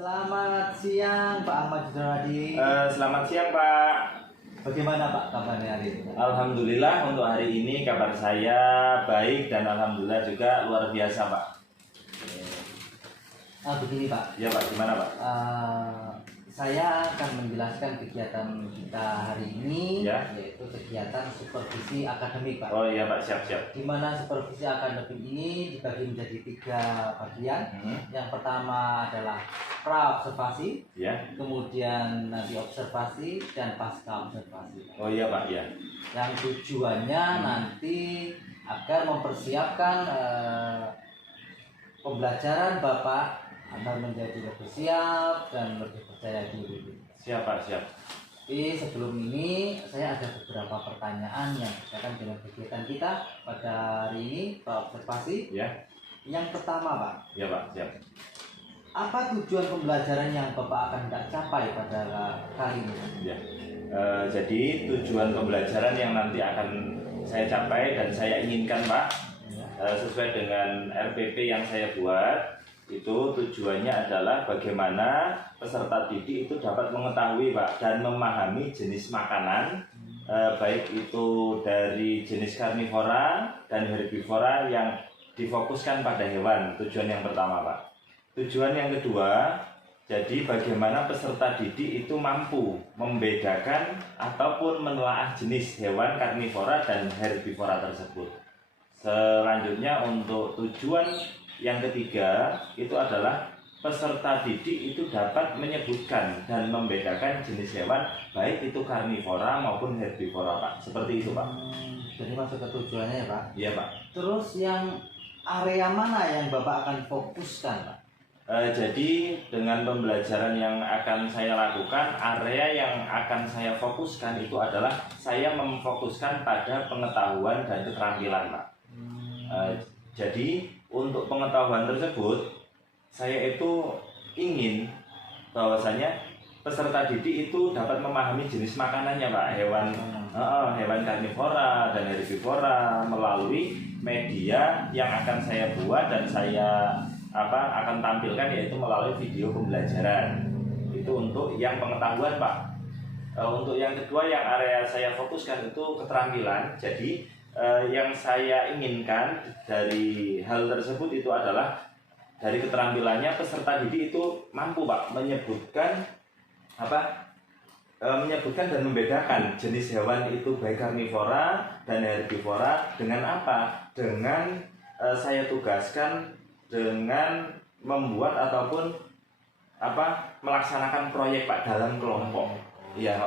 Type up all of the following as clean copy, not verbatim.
Selamat siang Pak Ahmad Junaidi. Selamat siang Pak. Bagaimana Pak kabarnya hari ini? Alhamdulillah untuk hari ini kabar saya baik dan alhamdulillah juga luar biasa Pak. Begini Pak. Ya Pak, gimana Pak? Saya akan menjelaskan kegiatan kita hari ini, Ya. yaitu kegiatan supervisi akademik Pak. Oh iya Pak, siap-siap. Di mana supervisi akademik ini dibagi menjadi 3 bagian. Yang pertama adalah pra-observasi, Ya. kemudian nanti observasi dan pasca observasi. Oh iya Pak, ya. Yang tujuannya nanti agar mempersiapkan pembelajaran Bapak agar menjadi lebih siap dan lebih percaya diri. Siap Pak, siap. Tapi sebelum ini saya ada beberapa pertanyaan yang berkaitan dengan kegiatan kita pada hari ini, Pak observasi. Ya. Yang pertama Pak, Ya Pak, siap. apa tujuan pembelajaran yang Bapak akan capai pada kali ini? Ya. Jadi tujuan pembelajaran yang nanti akan saya capai dan saya inginkan Pak, sesuai dengan RPP yang saya buat, itu tujuannya adalah bagaimana peserta didik itu dapat mengetahui Pak dan memahami jenis makanan, baik itu dari jenis karnivora dan herbivora yang difokuskan pada hewan. Tujuan yang pertama Pak. Tujuan yang kedua, jadi bagaimana peserta didik itu mampu membedakan ataupun menelaah jenis hewan karnivora dan herbivora tersebut. Selanjutnya untuk tujuan yang ketiga itu adalah peserta didik itu dapat menyebutkan dan membedakan jenis hewan baik itu karnivora maupun herbivora Pak. Seperti itu Pak. Jadi masuk ke tujuannya ya Pak. Iya Pak. Terus yang area mana yang Bapak akan fokuskan Pak? Jadi dengan pembelajaran yang akan saya lakukan, area yang akan saya fokuskan itu adalah saya memfokuskan pada pengetahuan dan keterampilan Pak. Jadi untuk pengetahuan tersebut, saya itu ingin bahwasanya peserta didik itu dapat memahami jenis makanannya Pak, hewan karnivora dan herbivora melalui media yang akan saya buat dan saya akan tampilkan, yaitu melalui video pembelajaran. Itu untuk yang pengetahuan Pak. Untuk yang kedua yang area saya fokuskan itu keterampilan. Jadi yang saya inginkan dari hal tersebut itu adalah dari keterampilannya peserta didik itu mampu Pak menyebutkan dan membedakan jenis hewan itu baik karnivora dan herbivora dengan apa? Dengan saya tugaskan dengan membuat ataupun melaksanakan proyek Pak dalam kelompok. Iya.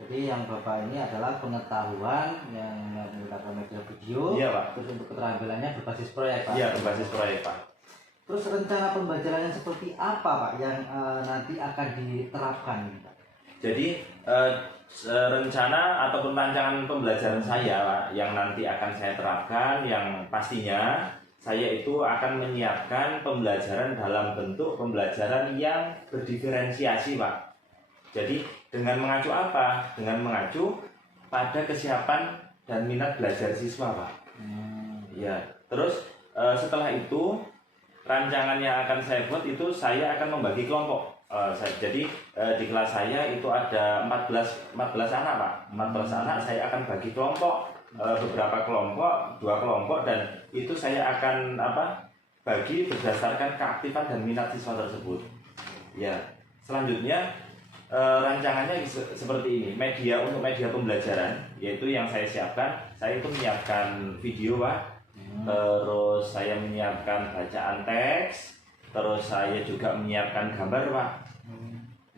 Jadi yang Bapak ini adalah pengetahuan yang menggunakan media video. Iya Pak. Terus untuk keterampilannya berbasis proyek Pak. Iya, berbasis proyek Pak. Terus rencana pembelajarannya seperti apa Pak yang nanti akan diterapkan Pak? Jadi rencana ataupun rancangan pembelajaran saya Pak, yang nanti akan saya terapkan, yang pastinya saya itu akan menyiapkan pembelajaran dalam bentuk pembelajaran yang berdiferensiasi Pak. Jadi dengan mengacu apa? Dengan mengacu pada kesiapan dan minat belajar siswa Pak. Ya. Terus setelah itu rancangan yang akan saya buat itu saya akan membagi kelompok. Jadi di kelas saya itu ada 14 anak Pak. 14 anak saya akan bagi kelompok, beberapa kelompok, 2 kelompok, dan itu saya akan bagi berdasarkan keaktifan dan minat siswa tersebut. Ya. Selanjutnya rancangannya seperti ini. Untuk media pembelajaran, yaitu yang saya siapkan, saya itu menyiapkan video Pak. Terus saya menyiapkan bacaan teks, terus saya juga menyiapkan gambar Pak.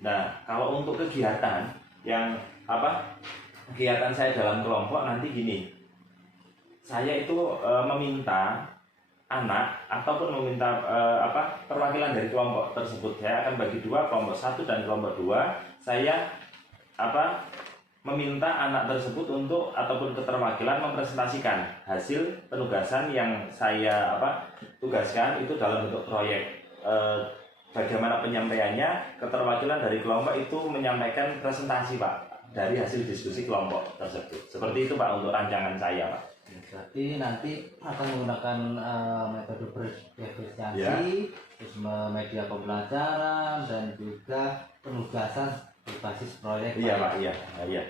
Nah, kalau untuk kegiatan yang kegiatan saya dalam kelompok nanti gini, saya itu meminta anak ataupun meminta perwakilan dari kelompok tersebut. Saya akan bagi 2, kelompok 1 dan kelompok 2. Saya meminta anak tersebut untuk ataupun keterwakilan mempresentasikan hasil penugasan yang saya tugaskan itu dalam bentuk proyek. Bagaimana penyampaiannya? Keterwakilan dari kelompok itu menyampaikan presentasi Pak dari hasil diskusi kelompok tersebut. Seperti itu Pak untuk rancangan saya Pak. Jadi nanti akan menggunakan metode berdifferensiasi, Ya. terus media pembelajaran dan juga penugasan berbasis proyek. Iya Pak, iya. Iya.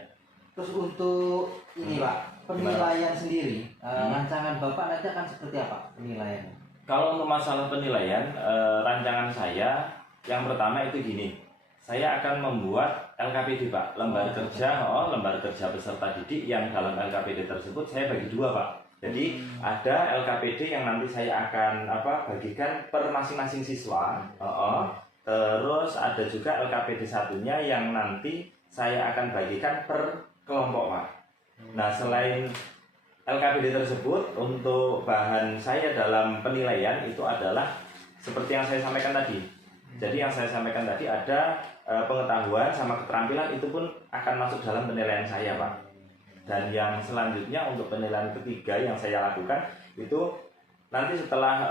Terus untuk ini Pak, penilaian sendiri, rancangan Bapak nanti akan seperti apa penilaiannya? Kalau untuk masalah penilaian, rancangan saya yang pertama itu gini. Saya akan membuat LKPD Pak, lembar kerja peserta didik yang dalam LKPD tersebut saya bagi dua Pak. Jadi ada LKPD yang nanti saya akan bagikan per masing-masing siswa. Terus ada juga LKPD satunya yang nanti saya akan bagikan per kelompok Pak. Nah selain LKPD tersebut, untuk bahan saya dalam penilaian itu adalah seperti yang saya sampaikan tadi. Jadi yang saya sampaikan tadi ada pengetahuan sama keterampilan, itu pun akan masuk dalam penilaian saya Pak. Dan yang selanjutnya untuk penilaian ketiga yang saya lakukan itu nanti setelah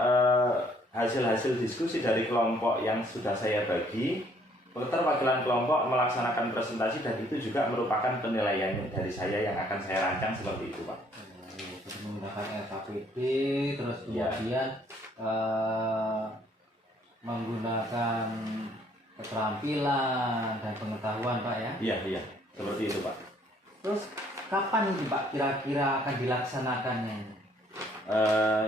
hasil-hasil diskusi dari kelompok yang sudah saya bagi, perwakilan kelompok melaksanakan presentasi dan itu juga merupakan penilaian dari saya yang akan saya rancang seperti itu Pak. Menggunakan LKPD, terus kemudian menggunakan keterampilan dan pengetahuan Pak ya? Iya, seperti itu Pak. Terus kapan ini Pak kira-kira akan dilaksanakannya?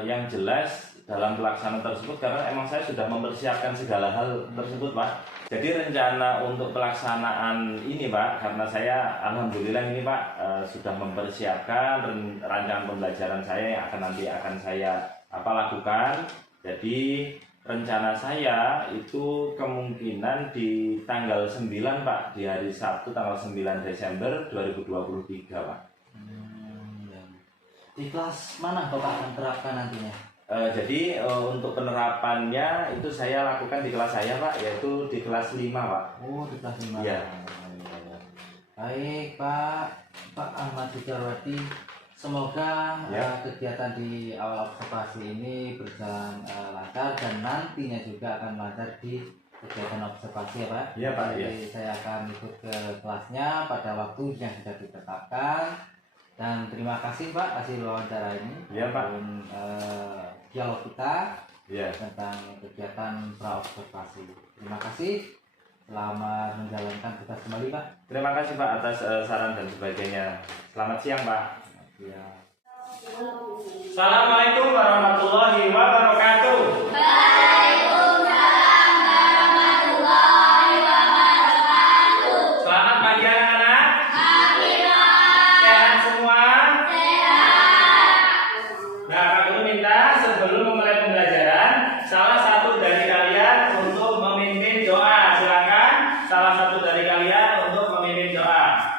Yang jelas dalam pelaksanaan tersebut, karena emang saya sudah mempersiapkan segala hal tersebut Pak. Jadi rencana untuk pelaksanaan ini Pak, karena saya alhamdulillah ini Pak sudah mempersiapkan rancangan pembelajaran saya yang nanti akan saya lakukan. Jadi rencana saya itu kemungkinan di tanggal 9 Pak, di hari Sabtu tanggal 9 Desember 2023 Pak. Di kelas mana Bapak akan terapkan nantinya? Jadi untuk penerapannya itu saya lakukan di kelas saya Pak, yaitu di kelas 5 Pak. Oh di kelas 5. Iya. Baik Pak Ahmad Sujarwadi, semoga kegiatan di awal observasi ini berjalan lancar dan nantinya juga akan lancar di kegiatan observasi ya Pak. Iya Pak. Jadi saya akan ikut ke kelasnya pada waktu yang sudah ditetapkan. Dan terima kasih Pak hasil wawancara ini. Iya Pak. Dialog kita tentang kegiatan pra-observasi. Terima kasih. Selamat menjalankan tugas kembali Pak. Terima kasih Pak atas saran dan sebagainya. Selamat siang Pak. Ya. Assalamualaikum warahmatullahi wabarakatuh. Waalaikumsalam warahmatullahi wabarakatuh. Selamat pagi anak-anak. Sehat semua? Sehat. Nah, Pak Guru minta sebelum memulai pembelajaran, salah satu dari kalian untuk memimpin doa. Silakan salah satu dari kalian untuk memimpin doa.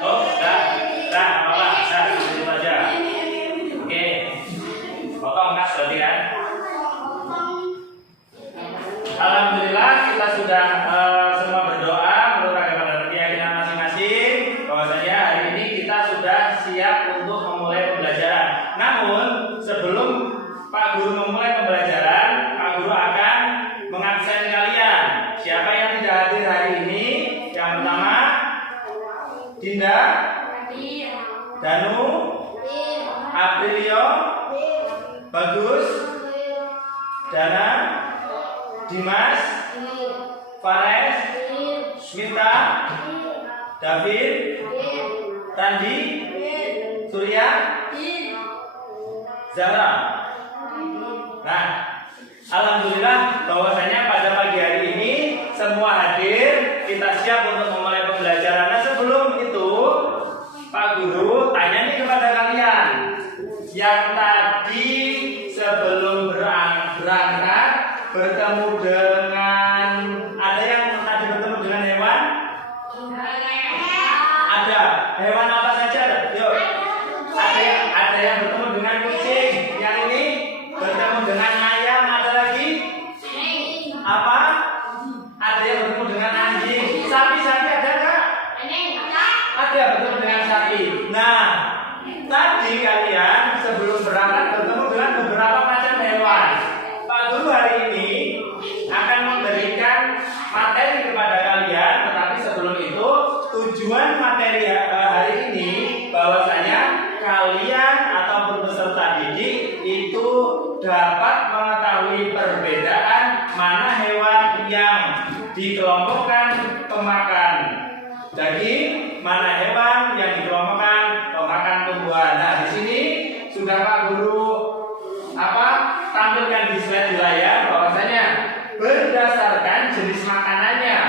Oh, dah, apa-apa, dah, gitu aja. Oke, potong kas berarti kan? Alhamdulillah kita sudah semua berdoa menurut agama dan keyakinan masing-masing bahwasanya hari ini kita sudah siap untuk memulai pembelajaran. Namun sebelum Pak Guru memulai pembelajaran, Pak Guru akan mengabsen kalian. Siapa yang tidak hadir hari ini? Yang pertama, Dinda, Danu, Aprilio, Bagus, Dana, Dimas, Fares, Smita, David, Tandi, Surya, Zara. Nah, alhamdulillah bahwasanya pada pagi hari ini semua hadir, kita siap untuk memulai pembelajaran. Nah, sebelum itu Pak Guru tanya nih kepada kalian yang tadi sebelum berangkat bertemu dengan, ada yang tadi bertemu dengan hewan? Ada. Hewan apa saja? Yuk. Ada yang bertemu dengan kucing. Yang ini bertemu dengan ayam. Ada lagi? Apa? Ada yang bertemu dengan anjing. Sapi ada nggak? Ada bertemu dengan sapi. Nah, tadi kalian mana hewan yang dikelompokkan pemakan daging, mana hewan yang dikelompokkan pemakan tumbuhan. Nah, di sini sudah Pak Guru tampilkan di slide di layar bahwasanya berdasarkan jenis makanannya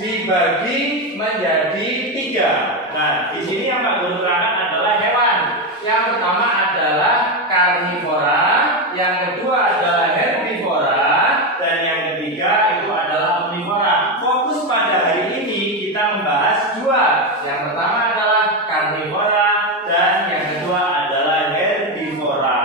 dibagi menjadi 3. Nah, di sini yang Pak Guru terangkan adalah hewan. Yang pertama adalah karnivora, yang kedua adalah herbivora, dan yang ketiga itu adalah omnivora. Fokus pada hari ini kita membahas 2. Yang pertama adalah karnivora dan yang kedua adalah herbivora.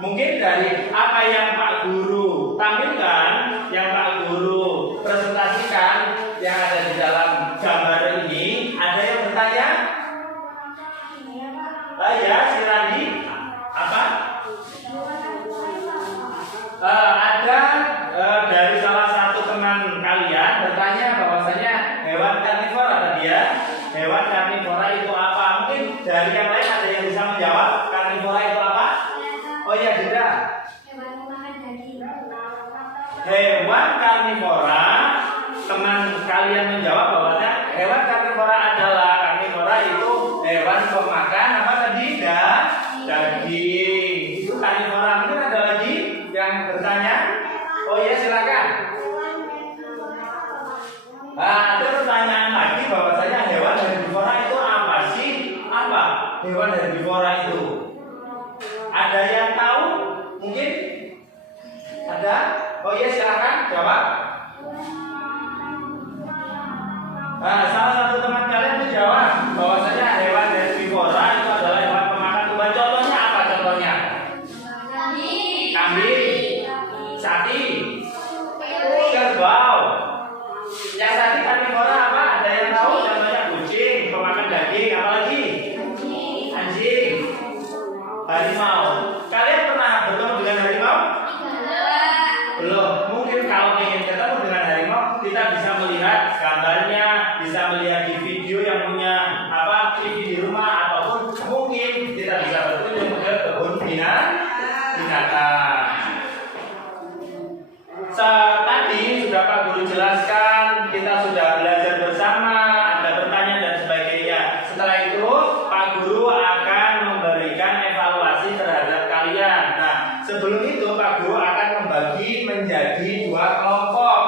Mungkin dari apa yang Pak Guru tampilkan, yang Pak Guru presentasikan, yang ada di dalam gambar ini, ada yang bertanya? Ya, si Randi. Apa? Ada dari salah satu teman kalian bertanya bahwasanya hewan karnivora tadi ya. Hewan karnivora itu apa? Mungkin dari yang lain ada yang bisa menjawab karnivora itu apa? Oh iya, Dinda. Hewan karnivora, teman kalian menjawab bahwasanya hewan karnivora itu hewan pemakan apa tadi? Daging. Itu karnivora. Mungkin ada lagi yang bertanya? Oh iya, silakan. Nah, ada pertanyaan lagi bahwasanya hewan herbivora itu apa sih? Apa hewan herbivora itu? Ada yang tahu? Mungkin? Ada? Oh iya, silakan jawab. Nah, salah satu teman kalian menjawab bahwasanya hewan herbivora itu adalah hewan pemakan tumbuhan. Contohnya apa contohnya? Kambing, sapi, kerbau. Yang tadi karnivora apa? Ada yang tahu? Contohnya kucing, pemakan daging, apa lagi? Anjing, harimau. Kalian pernah bertemu dengan harimau? Belum. Mungkin kalau ingin ketemu dengan harimau, kita bisa melihat gambarnya, bisa melihat di video yang punya TV di rumah, ataupun mungkin kita bisa berkunjung ke kebun binatang. Tadi sudah Pak Guru jelaskan, kita sudah belajar bersama, ada pertanyaan dan sebagainya. Setelah itu Pak Guru akan memberikan evaluasi terhadap kalian. Nah, sebelum itu Pak Guru akan membagi menjadi 2 kelompok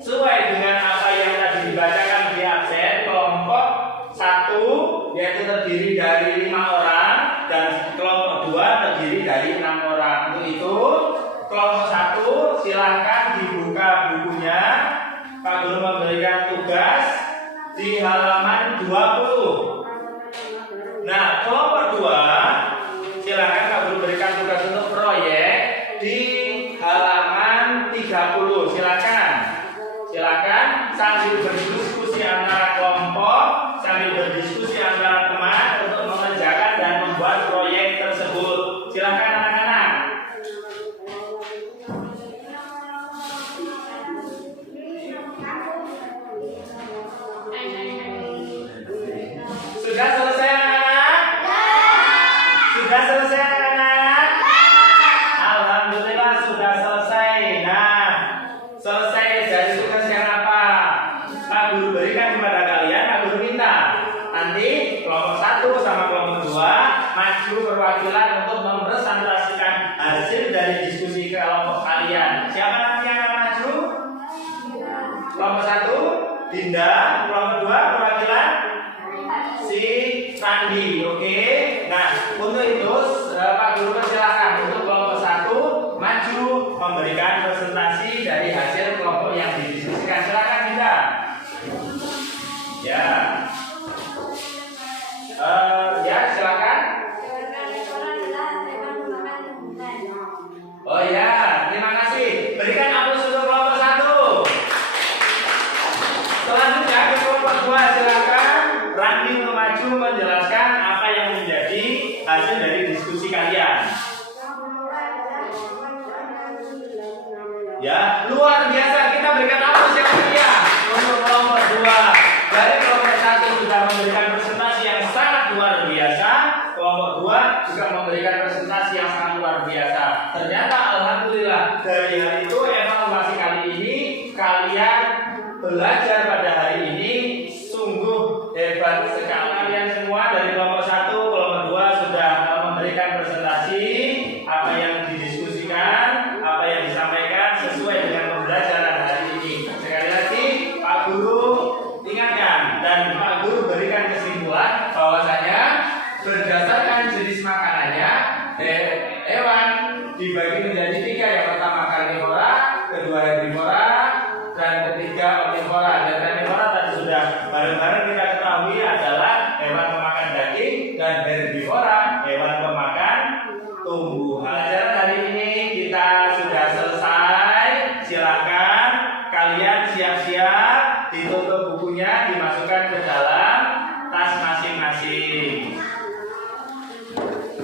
sesuai dengan apa yang tadi dibacakan di absen. Kelompok 1 yaitu terdiri dari 5 orang dan kelompok 2 terdiri dari 6 orang. Untuk itu kelompok 1 silahkan dibuka bukunya. Pak Guru memberikan tugas di halaman 20. Nah, kelompok 2 silahkan Pak Guru berikan tugas untuk proyek di halaman 30. Silakan sambil berdiskusi antara kelompok, sambil berdiskusi antara teman untuk mengerjakan dan membuat proyek tersebut. Silakan anak-anak. Sudah selesai anak-anak? Sudah selesai anak-anak? Alhamdulillah sudah selesai. Nah, selesai dari tugas yang apa Pak Guru berikan kepada kalian. Pak Guru minta nanti kelompok 1 sama kelompok 2 maju perwakilan untuk mempresentasikan hasil dari diskusi kelompok kalian. Siapa nanti yang akan maju? Kelompok 1 Dinda, kelompok 2 perwakilan si Randi. Oke. Nah, untuk itu Pak Guru persilahkan untuk kelompok 1 maju memberikan presentasi dari hasil kelompok yang didiskusikan. Silakan Dinda. Ya. Ya, silakan. Oh ya, terima kasih. Berikan aplaus untuk kelompok 1. Selanjutnya ke kelompok 2 silakan. Randi untuk maju menjelaskan apa yang menjadi hasil dari diskusi kalian. Ya, luar biasa, kita berikan aplaus yang meriah untuk kelompok 2. Dari kelompok 1 sudah memberikan presentasi yang sangat luar biasa, kelompok 2 juga memberikan presentasi yang sangat luar luar biasa. Ternyata alhamdulillah dari hari itu evaluasi kali ini kalian belajar pada hari ini sungguh hebat sekali. Kalian semua dari kelompok 1, kelompok 2 sudah memberikan presentasi apa yang didiskusikan, apa yang disampaikan sesuai dengan pembelajaran hari ini. Sekali lagi Pak Guru ingatkan dan Pak Guru berikan kesimpulan bahwasanya berdasarkan jenis makanannya hewan dibagi menjadi 3. Yang pertama karnivora, kedua herbivora, dan ketiga omnivora. Dan karnivora tadi sudah bareng-bareng kita ketahui adalah hewan pemakan daging, dan herbivora hewan pemakan tumbuhan. Pelajaran hari ini kita sudah selesai. Silakan kalian siap-siap, ditutup bukunya, dimasukkan ke dalam tas masing-masing.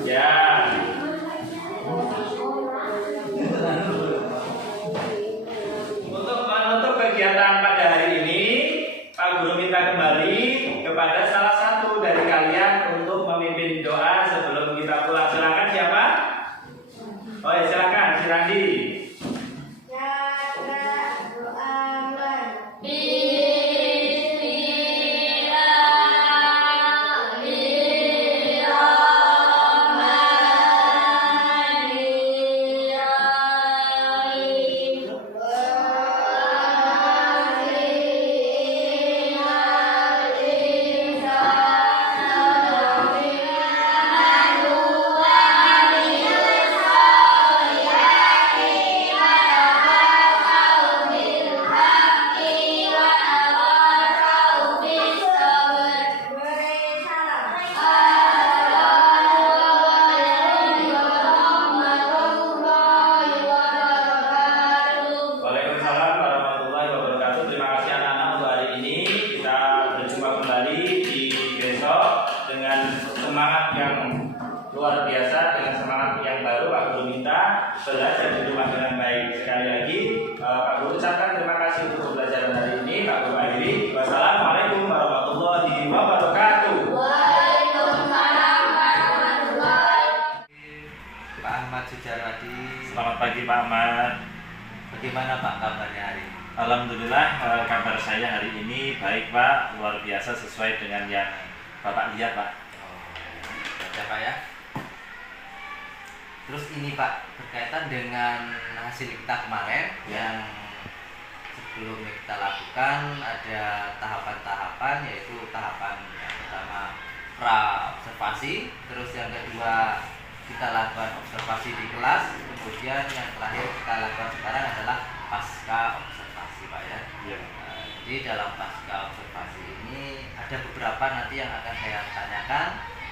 Ya. Untuk menutup kegiatan pada hari ini, Pak Guru minta kembali kepada salah satu dari kalian untuk memimpin doa sebelum kita pulang. Silakan siapa? Oh ya, silakan si Randi. Luar biasa dengan semangat yang baru. Pak Guru minta belajar di rumah dengan baik. Sekali lagi Pak Guru ucapkan terima kasih untuk pembelajaran hari ini. Pak Guru akhiri. Wassalamualaikum warahmatullahi wabarakatuh. Waalaikumsalam warahmatullahi. Pak Ahmad Sujarwadi. Selamat pagi Pak Ahmad. Bagaimana Pak kabarnya hari ini? Alhamdulillah kabar saya hari ini baik Pak, luar biasa sesuai dengan yang Bapak lihat Pak. Ya Pak ya. Terus ini Pak, berkaitan dengan hasil kita kemarin yang sebelum kita lakukan ada tahapan-tahapan, yaitu tahapan yang pertama pra-observasi, terus yang kedua kita lakukan observasi di kelas, kemudian yang terakhir kita lakukan sekarang adalah pasca observasi Pak ya. Iya. Jadi dalam pasca observasi ini ada beberapa nanti yang akan saya tanyakan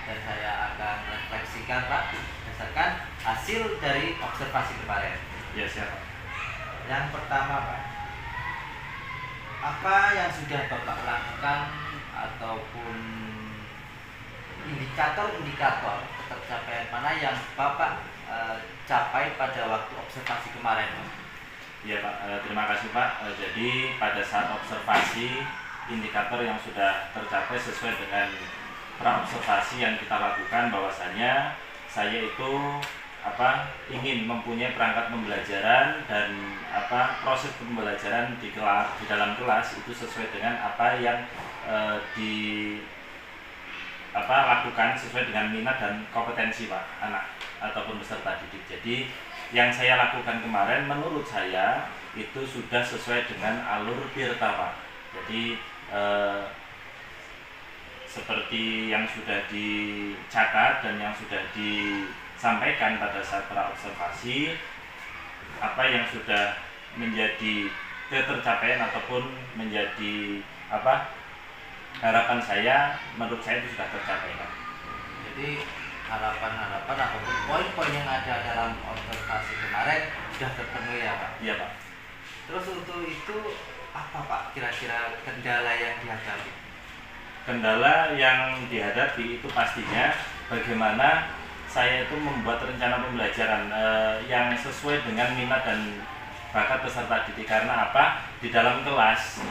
dan saya akan refleksikan Pak berdasarkan hasil dari observasi kemarin. Ya siap. Yang pertama Pak, apa yang sudah Bapak lakukan ataupun indikator-indikator tercapaian mana yang Bapak capai pada waktu observasi kemarin Pak? Iya Pak, terima kasih Pak. Jadi pada saat observasi indikator yang sudah tercapai sesuai dengan pra-observasi yang kita lakukan, bahwasanya saya itu ingin mempunyai perangkat pembelajaran dan proses pembelajaran di dalam kelas itu sesuai dengan apa yang lakukan sesuai dengan minat dan kompetensi Pak anak ataupun peserta didik. Jadi yang saya lakukan kemarin menurut saya itu sudah sesuai dengan alur Tirta Pak. Jadi seperti yang sudah dicatat dan yang sudah disampaikan pada saat pra-observasi, apa yang sudah menjadi ketercapaian ataupun menjadi harapan saya, menurut saya itu sudah tercapai Pak. Jadi harapan-harapan ataupun poin-poin yang ada dalam observasi kemarin sudah terpenuhi ya Pak? Iya Pak. Terus untuk itu apa Pak kira-kira kendala yang dihadapi? Kendala yang dihadapi itu pastinya bagaimana saya itu membuat rencana pembelajaran yang sesuai dengan minat dan bakat peserta didik. Karena apa? Di dalam kelas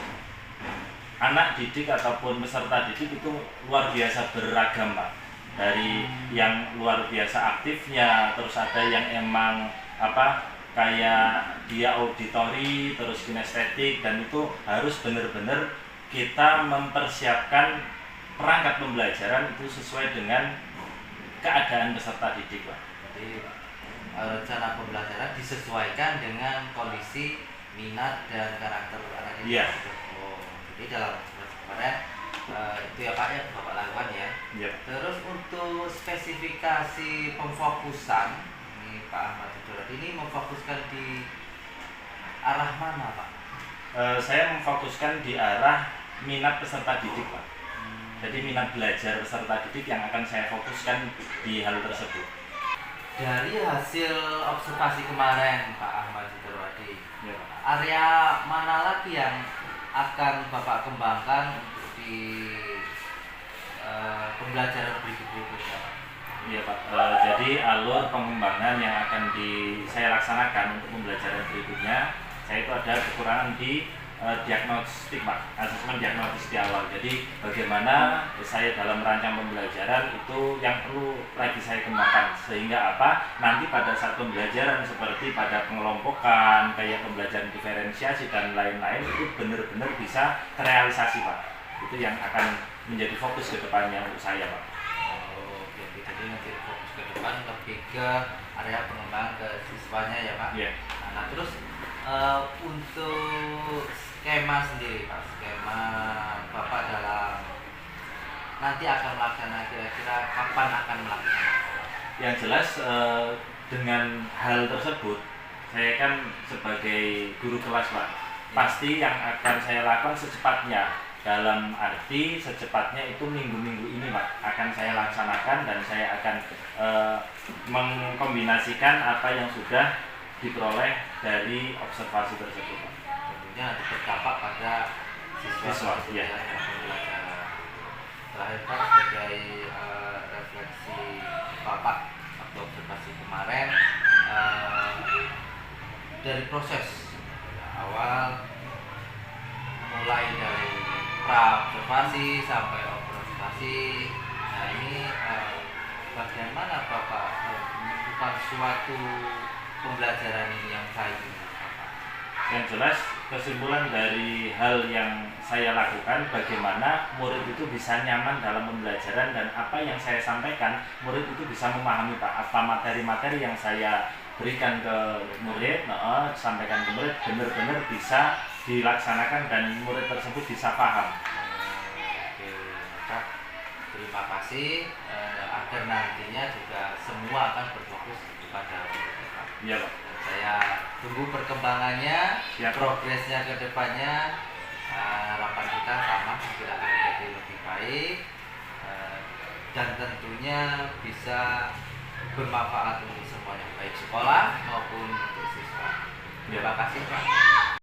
anak didik ataupun peserta didik itu luar biasa beragam Pak. dari yang luar biasa aktifnya, terus ada yang emang kayak dia auditori, terus kinestetik, dan itu harus benar-benar kita mempersiapkan perangkat pembelajaran itu sesuai dengan keadaan peserta didik, Pak. Jadi rencana pembelajaran disesuaikan dengan kondisi minat dan karakter anak didik. Iya. Oh, jadi dalam kemarin itu ya Pak ya Bapak lakukan ya. Iya. Terus untuk spesifikasi pemfokusan ini Pak Ahmad Hidayat ini memfokuskan di arah mana Pak? Saya memfokuskan di arah minat peserta didik, Pak. Jadi minat belajar peserta didik yang akan saya fokuskan di hal tersebut. Dari hasil observasi kemarin Pak Ahmad Hidayat, Ya. area mana lagi yang akan Bapak kembangkan untuk di pembelajaran berikutnya Pak? Iya Pak, jadi alur pengembangan yang akan saya laksanakan untuk pembelajaran berikutnya, saya itu ada kekurangan di diagnostik Pak, asesmen diagnostis di awal. Jadi bagaimana saya dalam merancang pembelajaran itu yang perlu lagi saya kembangkan, sehingga nanti pada saat pembelajaran seperti pada pengelompokan, kayak pembelajaran diferensiasi dan lain-lain itu benar-benar bisa terrealisasi Pak. Itu yang akan menjadi fokus ke depannya untuk saya Pak. Oh, jadi nanti fokus ke depan lebih ke area pengembangan ke siswanya ya Pak. Iya. Nah terus untuk skema sendiri Pak, skema Bapak dalam nanti akan melaksanakan kira-kira kapan akan melaksanakan? Yang jelas dengan hal tersebut saya kan sebagai guru kelas Pak, pasti yang akan saya lakukan secepatnya. Dalam arti secepatnya itu minggu-minggu ini Pak akan saya laksanakan, dan saya akan mengkombinasikan apa yang sudah diperoleh dari observasi tersebut Pak. Tentunya nanti berdampak pada siswa ya. Yang pembelajaran. Terakhir Pak, sebagai refleksi Bapak waktu observasi kemarin, dari proses awal mulai dari pra observasi sampai observasi, nah ini bagaimana Bapak melakukan suatu pembelajaran ini yang baik ini Bapak? Yang jelas kesimpulan dari hal yang saya lakukan, bagaimana murid itu bisa nyaman dalam pembelajaran, dan apa yang saya sampaikan murid itu bisa memahami Pak. Apa materi-materi yang saya berikan ke murid, sampaikan ke murid benar-benar bisa dilaksanakan dan murid tersebut bisa paham. Oke, maka terima kasih, agar nantinya juga semua akan berfokus kepada murid Pak. Iya Pak. Saya tunggu perkembangannya, Ya. progresnya ke depannya. Harapan kita sama, kita akan menjadi lebih baik, dan tentunya bisa bermanfaat untuk semuanya, baik sekolah maupun untuk siswa. Terima kasih Pak.